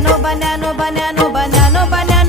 banano, banano, banano, banano, banano.